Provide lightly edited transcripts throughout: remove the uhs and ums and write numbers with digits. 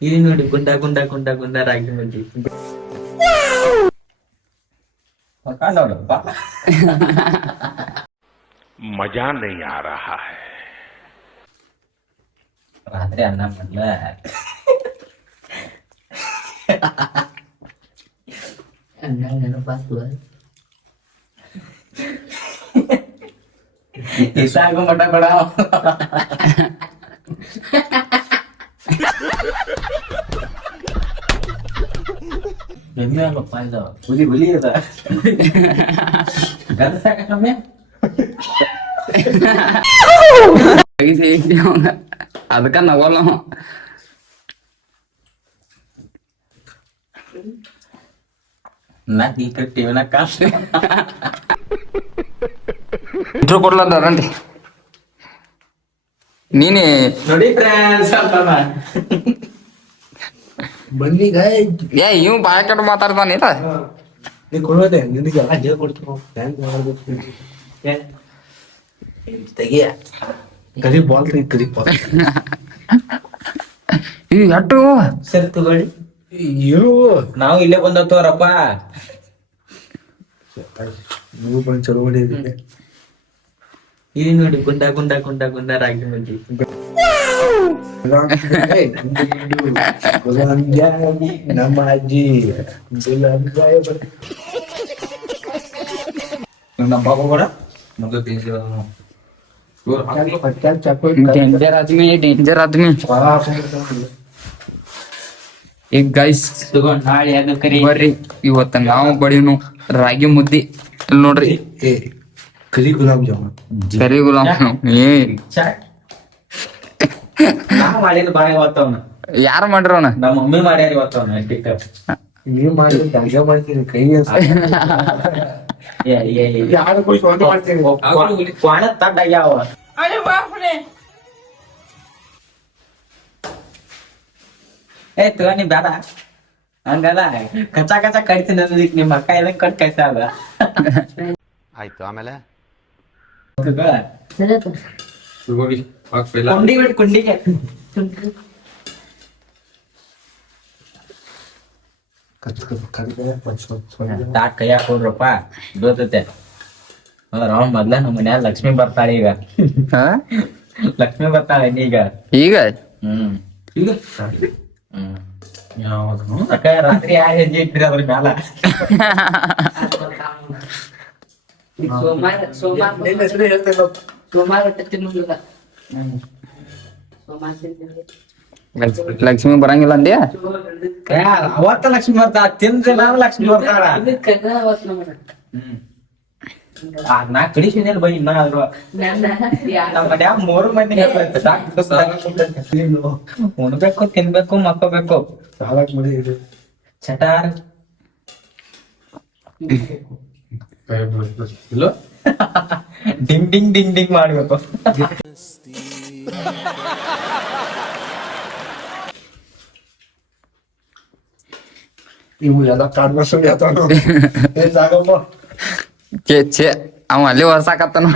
ಇಲ್ಲಿ ನೋಡಿ ಗುಂಡ ಗುಂಡ ಗುಂಡ ಗುಂಡ ರಾಗಿ ಮಂದಿ ನೋಡಪ್ಪ मजा नहीं आ रहा है। ರಾತ್ರಿ ಅನ್ನ ಮಾಡ್ಲ ಅನ್ನ ನೆನಪಾಗ್ತದ ಇಸಾಗು ಮಟ ಬೇಡ ಎಮ್ಮೆ ಆಗಪ್ಪ ಇದು ಹುಲಿ ಹುಲಿ ಅದ ಗದ ಸಾಕಮ್ಮೆ ಅದಕ್ಕ ನಗೋಲ್ಲ ನಾ ಈ ಕಟ್ಟಿವನ ಕಾಸು ಇಂಟ್ರೋ ಕೊಡ್ಲಂತ ನೀನೇ ನೋಡಿ ಫ್ರೆಂಡ್ಸ್ ಅಂತಾನ ಬನ್ನಿಗ ಏ ಇವ್ ಬಾಯ ಕೆಟ್ಟು ಮಾತಾಡ್ತಾನಿಲ್ಲ ನೀ ಕೊಡೋದೆ ನಿನಗೆ ಎಲ್ಲ ಹೇಳ್ಕೊಡ್ತೀನಿ ಬ್ಯಾಂಕ್ ಮಾಡ್ಬೇಕು ತೆಗಿಯ ಕರಿ ಬಾಲ್ ಕರಿ ಬಾಲ್ ಈ ಎಟ್ಟು ಸರಿ ತಗೊಳ್ಳಿ ಇರು ನಾವು ಇಲ್ಲೇ ಬಂದತ್ತವ್ರಪ್ಪ ನೀವು ಬಂದು ಚಲೋ ಮಾಡಿದ್ರಿ ಇಲ್ಲಿ ನೋಡಿ ಗುಂಡ ಗುಂಡ ಗುಂಡ ಗುಂಡ ರಾಗಿ ಮಂದಿ ನಮ್ಮ ಅಜ್ಜಿ ನಮ್ಮ ಬಾಬು ಕೂಡ ಮಗ डेंजर आदमी ಈಗ ಗೈಸ್ ತಗೊಂಡ್ ನಾಳೆ ಅದು ಕರಿ ಬರ್ರಿ ಇವತ್ತ ನಾವು ಬಡಿನು ರಾಗಿ ಮುದ್ದಿ ಇಲ್ಲಿ ನೋಡ್ರಿ ಕರಿ ಗುಲಾಬ್ ಜಾಮೂನ್ ಕರಿ ಗುಲಾಬ್ ಜಾಮೂನ್. ಏ ನಾ ಮಾಡಿದ ಬಾಯಿ ಇವತ್ತವನ ಯಾರು ಮಾಡ್ರವನ ನಮ್ಮ ಮಮ್ಮಿ ಮಾಡ್ಯಾರ ಇವತ್ತವನ ಟಿಕ್ಕ ನೀವ್ ಮಾಡಿ ಹಂಗ ಮಾಡ್ತೀನಿ ಕೈ ಯಾರು ಕೊಯ್ ಸ್ವಂತ ಮಾಡ್ತೀನಿ ಕ್ವಾಣ ತಡ್ಡಾಗ್ಯಾವ ಏ ತಗೊಂಡಿ ಬೇಡ ಹಂಗಲ್ಲ ಕಚ್ಚಾ ಕಚ್ಚಾ ಕಟ್ತೀನಿ ಅನ್ನೋದಿಕ್ ನಿಮ್ಮ ಅಕ್ಕ ಇದಕ್ಕೆ ಕಟ್ ಕಟ್ಟ ಅದ ಆಯ್ತು ಆಮೇಲೆ ಕುಂಡಿ ಬಿಟ್ಟು ಕುಂಡಿಗೆ ತಾಟ್ ಕೈ ಹಾಕೊಡ್ರಪ್ಪ ದೋತತೆ ರಾವ್ ಮೊದ್ಲ ನಮ್ಮ ಮನ್ಯಾಗ ಲಕ್ಷ್ಮಿ ಬರ್ತಾಳೆ ಈಗ ಹಾ? ಲಕ್ಷ್ಮಿ ಬರ್ತಾಳೆ ಈಗ ಈಗ ಹ್ಮ್ ಅಕ್ಕ ರಾತ್ರಿ ಯಾರು ಹೆಜ್ಜೆ ಇಟ್ರಿ ಅದ್ರ ಮ್ಯಾಲ ಸೋಮವಾರ ನಿನ್ನ ಹೆಸರು ಹೇಳ್ತೇನೆ ಸೋಮವಾರ ಹೊಟ್ಟೆ ತಿನ್ನುದಿಲ್ಲ. ಸೋಮವಾರ ತಿಂತೀವಿ. ಲಕ್ಷ್ಮಿ ಬರಂಗಿಲ್ಲ ಅಂದ್ಯಾ ಅವತ್ತ ಲಕ್ಷ್ಮಿ ಬರ್ತಾಳ ತಿಂದ್ರೆ ಲಕ್ಷ್ಮಿ ಬರ್ತಾಳ ನಾ ಕಡಿಸಿನಲ್ಲಿ ಬೈ ಇನ್ನ ಆದ್ರು ನಮ್ಮ ಮನ್ಯಾಗ 3 ಮಂದಿ ಉಣ್ಬೇಕು ತಿನ್ಬೇಕು ಮಕ್ಕೋಬೇಕು ಸಾಲಕ್ ಮಾಡಿ ಇದು ಚಟಾರ್ ಇಲ್ಲ ಡಿಂಗ್ ಡಿಂಗ್ ಡಿಂಗ್ ಡಿಂಗ್ ಮಾಡ್ಬೇಕು ಇವು ಎಲ್ಲ ಕಾಡ್ನ ಸುಳಿ ಆತಾನು ಏನ್ ಸಾಕಪ್ಪ ಛೇ ಅವ ಅಲ್ಲಿ ಹೊರ್ಸಾಕತ್ತನ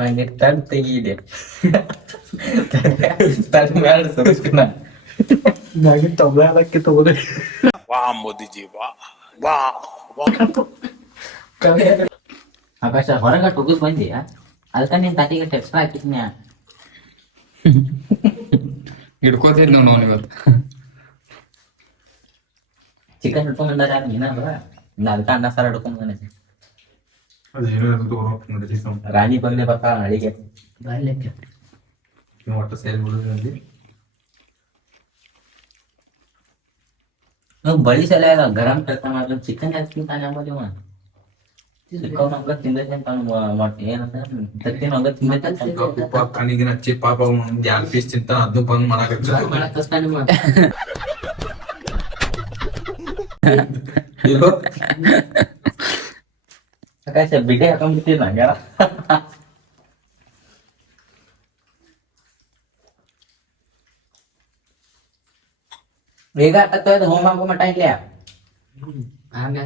ಹಂಗಿಟ್ಟು ತಡ್ ತೆಗೀದೆ ತಡ್ ಮ್ಯಾಲ ಸುರಿಸ್ತಾನ ನಾಗಿನ್ ತಗೊಳ ಅದಕ್ಕೆ ತಗೋದೆ वाह मोदी जी वाह वाह ಆಕಾಶ ಹೊರಗ ಟುಗುಸ್ ಬಂದಿಯಾ ಅದಕ್ಕ ನಿನ್ ತಟ್ಟಿಗೆ ಎಕ್ಸ್ಟ್ರಾ ಹಾಕಿದ್ನ್ಯಾ ಹಿಡ್ಕೋತಿದ್ ನಾವು ಇವತ್ತು ಚಿಕನ್ ಹಿಡ್ಕೊಂಡ್ ಬಂದಾರ ಯಾರು ನೀನಲ್ಲ ಇಲ್ಲ ಅದಕ್ಕ ಅನ್ನ ಸಾರ ಹಿಡ್ಕೊಂಡ್ ಬಂದಿದ್ದೆ ರಾಣಿ ಬಂಗ್ಲೆ ಬರ್ತಾಳ ಅಡಿಗೆ ಬಳಿ ಸಲ ಗರಂ ಕೆಲಸ ಮಾಡಿದ್ರು ಚಿಕನ್ ಜಾಸ್ತಿ ತಾನೆ ಅಂಬಲ್ಲಿ ಚಿಕ್ಕವ್ ನಮ್ಗ ತಿಂದೈತೆ ಅಂತ ಏನಂತ ತತ್ತಿನ ಹಂಗ ತಿಂದೈತೆ ಕಣಿಗಿನ ಹಚ್ಚಿ ಪಾಪ ಒಂದ್ 2 ಪೀಸ್ ತಿಂತಾನ ಅದನ್ನು ಬಂದ್ ಮಾಡಕ್ ಆಕಾಶ ಬಿಡೆ ಹಾಕೊಂಡ್ಬಿಡ್ತೀವಿ ನಂಗೆ ಬೇಗ ಹತ್ತದ ಹೋಮ್ ಆಗೋ ಮಟ ಇಲ್ಲ ಆಮೇಲೆ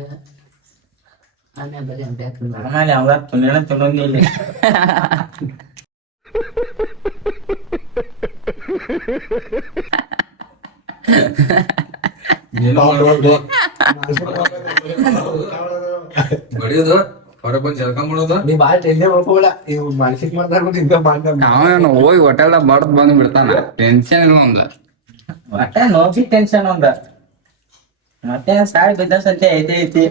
ಬರೀ ಆಮೇಲೆ ಅವ್ರ ತಿನ್ನೋಣ ತಿನ್ನೋಂಗಿಲ್ಲ ನೀನು ಬಡಿಯೋದು ಹೊರಗೆ ಬಂದು ಜಳಕ ಮಾಡೋದು. ನೀ ಬಾಳ ಟೆನ್ಷನ್ ಮಾಡ್ಕೋಬೇಡ, ಇವ್ ಮಾನಸಿಕ ಮಾತಾಡ್ಬಿಟ್ಟು ಹಿಂಗ ಮಾಡ್ದ ಅವನು ಹೋಗಿ ಹೋಟೆಲ್ದಾಗ ಬಡ್ದ್ ಬಂದ್ ಬಿಡ್ತಾನ, ಟೆನ್ಷನ್ ಇಲ್ಲ ಒಂದ. ಒಟ್ಟ ನೋಗಿ ಟೆನ್ಷನ್ ಒಂದ, ಮತ್ತೆ ಸಾಯಿ ಬಿದ್ದ ಸಂತೆ ಐತಿ.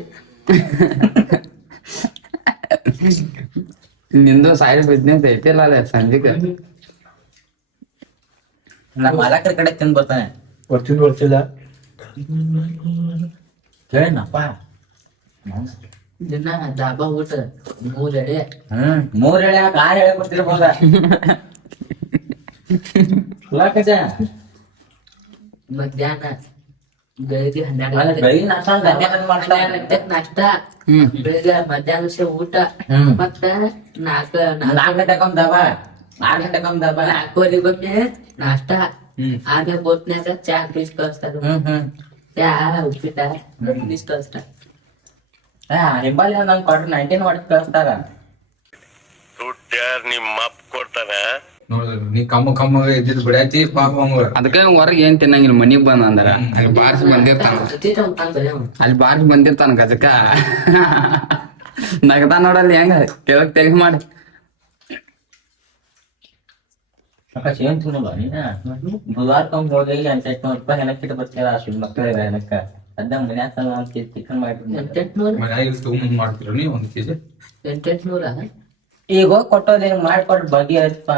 ನಿಂದು ಸೈಡ್ ಬಿಸ್ನೆಸ್ ಐತಿಲ್ಲ ಅಲ್ಲೇ ಸಂಜೆಗೆ. ನಮ್ಮ ಮಾಲಕರ ಕಡೆ ತಿಂದ್ ಬರ್ತಾನೆ. ಬರ್ತಿಲ್ಲ ಕೇಳನಪ್ಪ, ದಿನ ಡಾಬಾ ಊಟ 3 ಎಡೆ 3 ಎಳೆ 6 ಎಳೆ ಕೊಡ್ತಿರ್ಬೋದ. ಮಧ್ಯಾಹ್ನ ಬೆಳಿಗ್ಗೆ 12 ಅಲ್ಲ, ಬೆಳಿಗ್ಗೆ ನಾಷ್ಟಾ ಅಂತ ಮಾಡ್ತಾ ಗಂಟೆಗೆ ನಾಷ್ಟ, ಬೆಳಿಗ್ಗೆ ಮಧ್ಯಾಹ್ನ ಊಟ, ಮತ್ತ 4 ಗಂಟೆಗೆ ಒಂದು ದಬ, 6 ಗಂಟೆಗೆ ಒಂದು ದಬ. 4:30 ನಾಷ್ಟ, ಆಮೇಲೆ ಬೋತ್ನ್ಯಾಗ ಚಾ ಬೀಸ್ ಕಳಿಸ್ತಾರ. ಚಾ ಉಪ್ಪಿಟ್ಟ ಬೀಸ್ ಕಳಿಸ್ತಾರ. ಹಿಂಬಾಲಿ ನಮ್ ಕ್ವಾರ್ಟರ್ 19 ಹೊಡೆದ್ ಕಳಿಸ್ತಾರ. ನಿಮ್ಮ ಅಪ್ಪ ಕೊಡ್ತಾನೆ. ನೋಡಿದ್ರು ನೀ ಕಮ್ಮಗ ಇದ್ದಿದ್ ಬಿಡಾಯ್ತಿ ಪಾಪ ಅವಂಗ. ಅದಕ್ಕೆ ಹೊರಗೆ ಏನ್ ತಿನ್ನಂಗಿಲ್ಲ, ಮನಿಗ್ ಬಂದ ಅಂದ್ರ ಅಲ್ಲಿ ಬಾರ್ಸ್ ಬಂದಿರ್ತಾನ, ಅಲ್ಲಿ ಬಾರ್ಸ್ ಬಂದಿರ್ತಾನ ಗಜಕ ನಗದ ನೋಡಲ್ಲಿ ಹೆಂಗ ಕೆಳಗ್ ತೆಗಿ ಮಾಡಿ. ಏನ್ ತಿನ್ನಲ್ಲ ನೀನ, ಬುಧವಾರಕ್ಕೊಮ್ಮೆ ಹೋಗಿ 800 ರೂಪಾಯಿ ಹೆಣಕ್ಕಿಟ್ಟು ಬರ್ತೀರ. ಅಷ್ಟು ಮಕ್ಕಳ ಹೆಣಕ್ಕ ಅದ ಮನ್ಯಾಗ ಒಂದ್ ಕೆಜಿ ಚಿಕನ್ ಮಾಡಿರ್ತೀನಿ. 800 ಮನ್ಯಾಗ ತಗೊಂಡ್ ಮಾಡ್ತೀರ ನೀ 1 ಕೆಜಿ. 800 ಈಗ ಹೋಗಿ ಕೊಟ್ಟೋದ್ ಮಾಡ್ಕೊಟ್ಟು ಬಗೆ ಹರಿಪ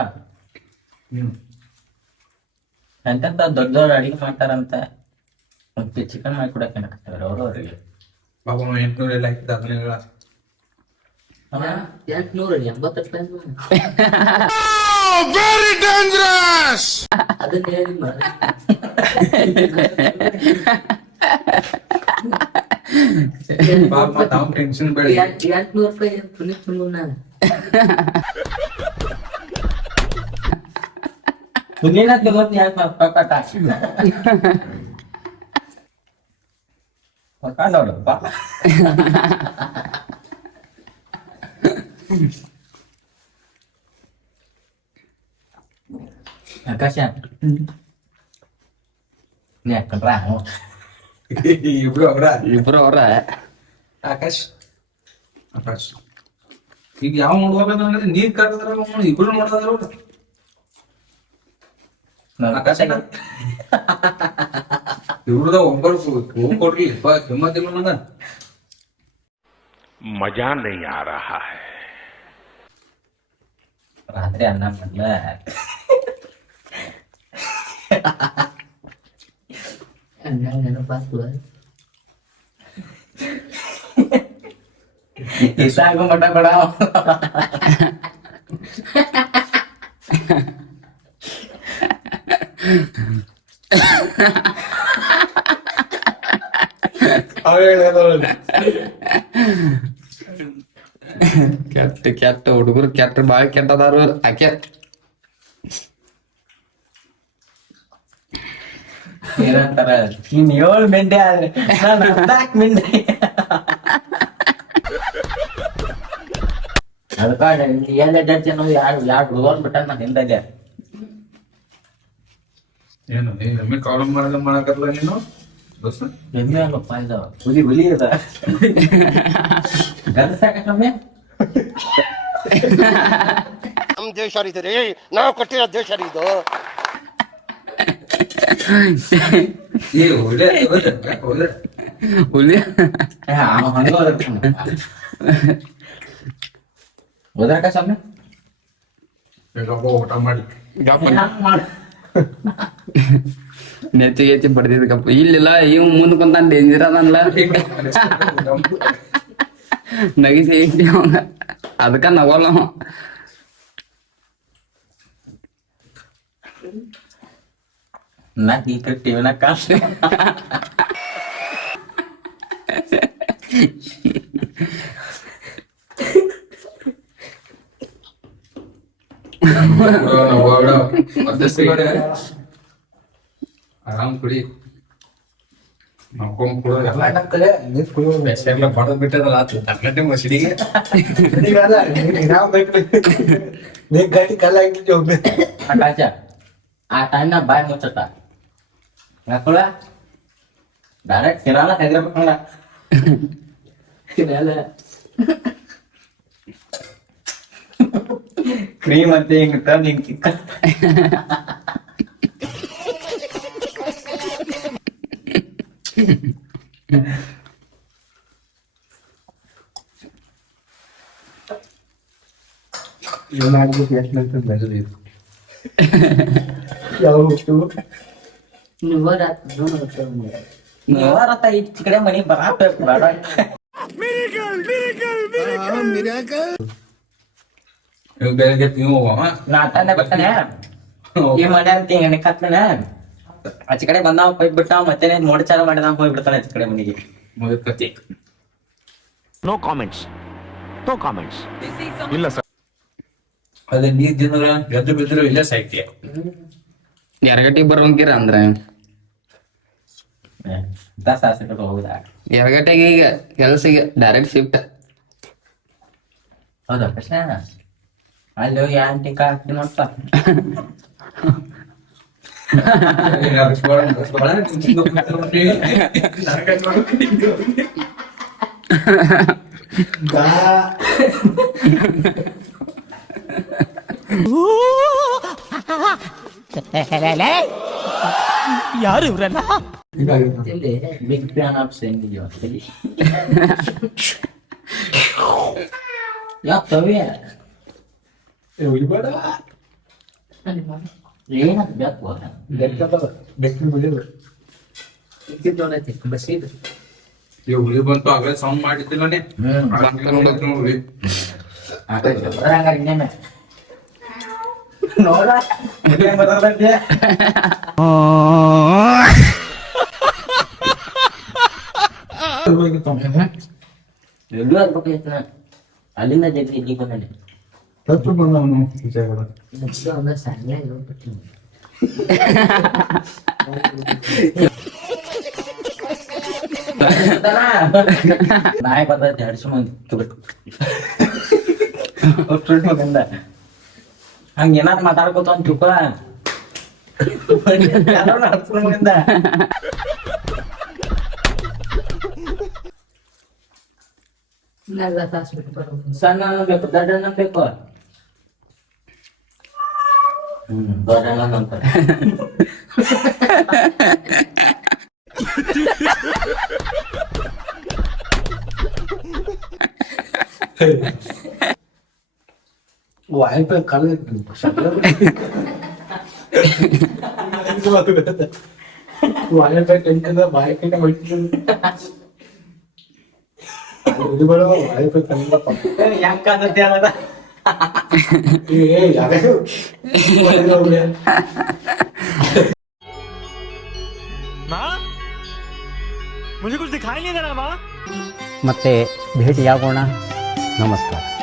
ಅಂತ ದೊಡ್ಡದವ್ರು ಅಡಿಗೆ ಮಾಡ್ತಾರಂತ. ಒಂದ್ ಕೆಜಿ ಚಿಕನ್ ಮಾಡಿ ಕೊಡಕ್ ಹೆಣಕ್ತಾರ ಅವರು ಅವ್ರಿಗೆ. ಪಾಪ 800 ಎಲ್ಲ ಹಾಕಿದ ಅದನ್ನ ಹೇಳ. 880 ರೂಪಾಯಿ ಅದನ್ನ ಹೇಳಿ ಪಾಪ ತಾವ್ ಟೆನ್ಷನ್ ಬೇಡ. 800 ರೂಪಾಯಿ ಪುನೀತ್ ತುಳುನ ಸುನೀಲ ತಿನ್ನೋದ್ ಯಾಕೆ ಪಕ್ಕಟ ಪಕ್ಕ ನೋಡಪ್ಪ. ಆಕಾಶ ನೀ ಹಾಕೊಂಡ್ರ ಇಬ್ರು ಅವ್ರ ಆಕಾಶ್ ಆಕಾಶ್ ಈಗ ಯಾವ ನೋಡ್ಬೇಕಂದ್ರೆ ನೀರ್ ಕರೆದ್ರ ಇಬ್ರು ನೋಡಿದ್ರ ಆಕಾಶ ಇವ್ರದ ಒಬ್ಬರು ಹೋಗ್ ಕೊಡ್ರಿ ಹಿಮ್ಮತ್ತಿಲ್ಲ ನಂಗ. मजा नहीं आ रहा है. ರಾತ್ರಿ ಅನ್ನ ಮಾಡ್ಲ ನೆನಪಾಗ್ತದ. ಇಷ್ಟ ಆಗೋ ಮಟ್ಟ ಕೊಡ. ಕೆಟ್ಟ ಹುಡುಗರು ಕೆಟ್ಟ ಬಾಳ ಕೆಟ್ಟದಾರು ಆಕೆ. ಏನಂತಾರ, ನೀನ್ 7 ಮೆಂಡೆ ಆದ್ರೆ ನಾನ್ 14 ಮೆಂಡೆ. ಅದಕ್ಕ ಎಲ್ಲ ಜನ ಯಾರು ಹುಡುಗರ್ ಬಿಟ್ಟ ನಾನು ಹಿಂದೆ. ಏನು ನೀನ್ ಕಾಲ್ ಮಾಡಕಲ್ಲ ನೀನು ದೋಸ್ತ? ಎಮ್ಮೆ ಅಲ್ಲಪ್ಪ ಇದು, ಹುಲಿ ಅದ ಗಂಡ ಸಾಕಮ್ಮೆ. ನಮ್ ದೇಶ ರೀ, ನಾವು ಕಟ್ಟಿರೋ ದೇಶ ಇದು. ಏ ಒಳ್ಳೆ ಹುಲಿ ಹೋದ್ರಕ ಸೊಮ್ಮೆ ಊಟ ಮಾಡಿ ನೆತ್ತಿಗೆ ಬಡ್ದಿದ್ಕಪ್ಪ. ಇಲ್ಲಿಲ್ಲ ಇವ್ ಮುಂದ್ ಕುಂತ ಡೇಂಜರ್ ಅದನ್ಲ ನಗಿಸಿ ಅದಕ್ಕ ನಗೋಲ್ಲ. ನಾ ಈ ಟಿವಿನ ಕಾಸು ಆರಾಮ್ ಕುಡಿ ಮಾಡ್ಕೊಂಡ್ ಕುಡಿಯೋದು ಎಲ್ಲ ಕಲೆ ನೀರ್ ಕುಡಿಯೋದು ಎಲ್ಲ ಬಡದ್ ಬಿಟ್ಟದಲ್ಲ ತಕ್ಕಂತೆ ಮಸೀದಿಗೆ ನೀ ಗಟ್ಟಿ ಕಲ್ಲ ಹಾಕಿದ್ದೆ ಒಮ್ಮೆ. ಆಕಾಶ ಆ ಟೈಮ್ನಾಗ ಬಾಯ್ ಮುಚ್ಚಟ ಯಾಕಳ ಡೈರೆಕ್ಟ್ ತಿನ್ನಲ್ಲ ಹೆದರ್ಬೇಕಂಗ ಕ್ರೀಮ್ ಅಂತ ಹಿಂಗ ತಂದ್ ಹಿಂಗ್ ತಿಕ್ಕ ಏನಾಗ್ಬೇಕು ಎಷ್ಟು ನಂತರ ಬೆಳೆದು ಯಾವ ಹುಟ್ಟು ನೀವಾರತ್ತ ಈ ಕಡೆ ಮನಿ ಬರಾಬೇಕು ಬೇಡ ಇವ್ ಬೆಳಗ್ಗೆ ನೀವು ಹೋಗವ ನಾಟನೆ ಬರ್ತಾನೆ ಏನ್ ಮಾಡ್ಯಾರ ಹಿಂಗ ಕತ್ಲನ ಆಚೆ ಕಡೆ ಬಂದಾವ ಹೋಗಿ ಬಿಟ್ಟಾವ ಮತ್ತೆ ನೋಡಿ ಚಾರ ಮಾಡಿದ ಹೋಗ್ಬಿಡ್ತಾನೆ ಆಚೆ ಕಡೆ ಮನಿಗೆ ಮುಗಿದ ಕತ್ತಿ नो कमेंट्स नो कमेंट्स ಅದೇ ನೀರ್ ತಿನ್ನೋರ ಎದ್ದು ಬಿದ್ರು ಇಲ್ಲೇ ಸಾಯ್ತೀಯ ಎರಗಟ್ಟಿಗೆ ಬರೋಂಗಿರ ಅಂದ್ರೆ ದಸ ಹಾಸ್ಪಿಟಲ್ ಹೋಗುದಾ ಎರಗಟ್ಟಿಗೆ ಈಗ ಕೆಲ್ಸಿಗೆ ಡೈರೆಕ್ಟ್ ಶಿಫ್ಟ್. ಹೌದಾ ಕೃಷ್ಣ ಅಲ್ಲಿ ಹೋಗಿ ಆಂಟಿ ಕಾಕಿ ನೋಡ್ತಾ ಯಾರು ಇವ್ರಲ್ಲ ಬಿಗ್ ಫ್ಯಾನ್ ಆಫ್ ಸೆಂಡಿಯೋ ಯಾಕೆ ತವಿ ಉಳಿಬೇಡ ಏನಂತ ಬೇಕು ಬೆಕ್ಕಿನ ಬಿಡಿದ್ರು ಇವ್ ಹುಲಿ ಬಂತು ಆಗಲೇ ಸೌಂಡ್ ಮಾಡಿದ್ದಿಲ್ಲ ನೋಡ್ರಿ ಇನ್ನೇನೆ ನೋಡ ಬರತ್ತೆ ಎಲ್ಲೂ ಆಗ್ಬೇಕೈತ ಅಲ್ಲಿಂದ ಜಲ್ದಿ ಇಲ್ಲಿಗೆ ಬಂದಲ್ಲಿ ತಪ್ಪು ಬಂದವನು ವಿಜಯಗಡ ನಾಯಿ ಬರ್ತೈತೆ ಹಡ್ಸು ಮಂದಿ ಮಂದ ಹಂಗ ಏನಾರ ಮಾತಾಡ್ಕೋತ ಅಂತ ತಿಳ್ಕೊ ಹಡ್ಸು ಮಂದ ಸಣ್ಣ ಬೇಕು ದೊಡ್ಡ ಬೇಕು ದೊಡ್ಡ ಅಂತಾರೆ ವಾಯ್ಪ ಕಳೆದ ವಾಯ್ಪ ಕಂಟಿಂದ ಬಾಯಿ ಕಂಡ ಹೊಡಿತಿದ್ರು ಉಳಿಬೇಡ ವಾಯ್ಪ ಕನ್ನಡಪ್ಪ ಯಾಕಂತ ಹೇಳದ ಯಾರು मुझे कुछ दिखाई नहीं दे रहा माँ ಮತ್ತೆ ಭೇಟಿಯಾಗೋಣ. ನಮಸ್ಕಾರ.